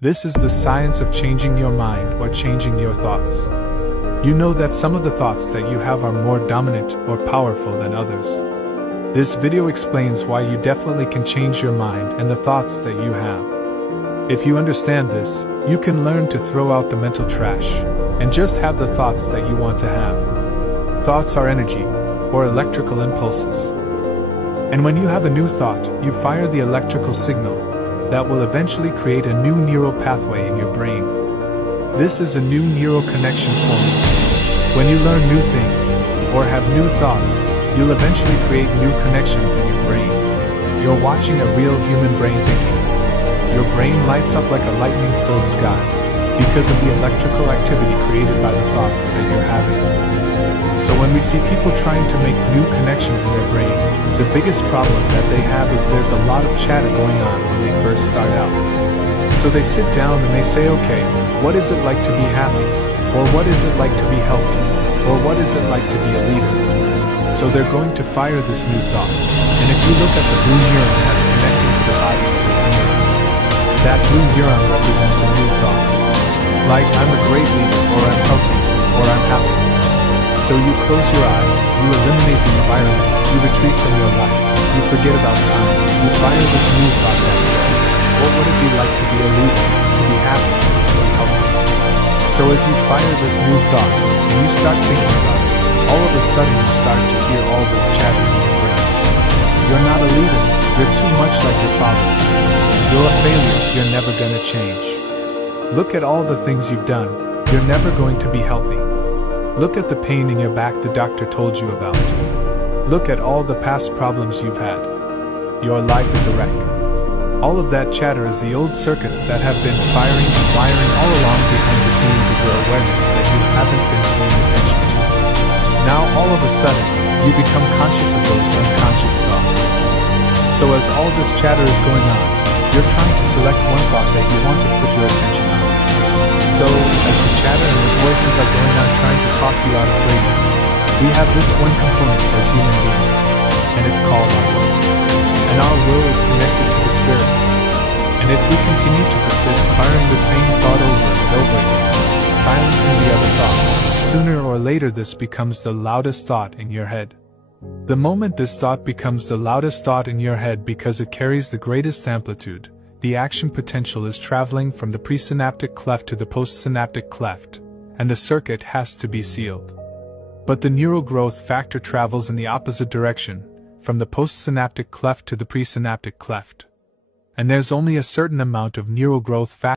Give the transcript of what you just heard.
This is the science of changing your mind or changing your thoughts. You know that some of the thoughts that you have are more dominant or powerful than others. This video explains why you definitely can change your mind and the thoughts that you have. If you understand this, you can learn to throw out the mental trash and just have the thoughts that you want to have. Thoughts are energy, or electrical impulses. And when you have a new thought, you fire the electrical signal that will eventually create a new neural pathway in your brain. This is a new neural connection forming. When you learn new things, or have new thoughts, you'll eventually create new connections in your brain. You're watching a real human brain thinking. Your brain lights up like a lightning-filled sky, because of the electrical activity created by the thoughts that you're having. So when we see people trying to make new connections in their brain, the biggest problem that they have is there's a lot of chatter going on when they first start out. So they sit down and they say, okay, what is it like to be happy? Or what is it like to be healthy? Or what is it like to be a leader? So they're going to fire this new thought. And if you look at the blue neuron that's connected to the body of this neuron, that blue neuron represents a new thought. Like, I'm a great leader, or I'm healthy, or I'm happy. So you close your eyes, you eliminate the environment, you retreat from your life, you forget about time, you fire this new thought that says, what would it be like to be a leader, to be happy, to be healthy? So as you fire this new thought, and you start thinking about it, all of a sudden you start to hear all this chatter in your brain. You're not a leader, you're too much like your father. You're a failure, you're never gonna change. Look at all the things you've done, you're never going to be healthy. Look at the pain in your back the doctor told you about. Look at all the past problems you've had. Your life is a wreck. All of that chatter is the old circuits that have been firing and wiring all along behind the scenes of your awareness that you haven't been paying attention to. Now all of a sudden, you become conscious of those unconscious thoughts. So as all this chatter is going on, you're trying to select one thought that you want to put your attention on. So, as the chatter and the voices are going on trying to talk you out of greatness, we have this one component as human beings, and it's called our will. And our will is connected to the spirit. And if we continue to persist firing the same thought over and over again, silencing the other thought, sooner or later this becomes the loudest thought in your head. The moment this thought becomes the loudest thought in your head because it carries the greatest amplitude, the action potential is traveling from the presynaptic cleft to the postsynaptic cleft, and the circuit has to be sealed. But the neural growth factor travels in the opposite direction, from the postsynaptic cleft to the presynaptic cleft. And there's only a certain amount of neural growth factor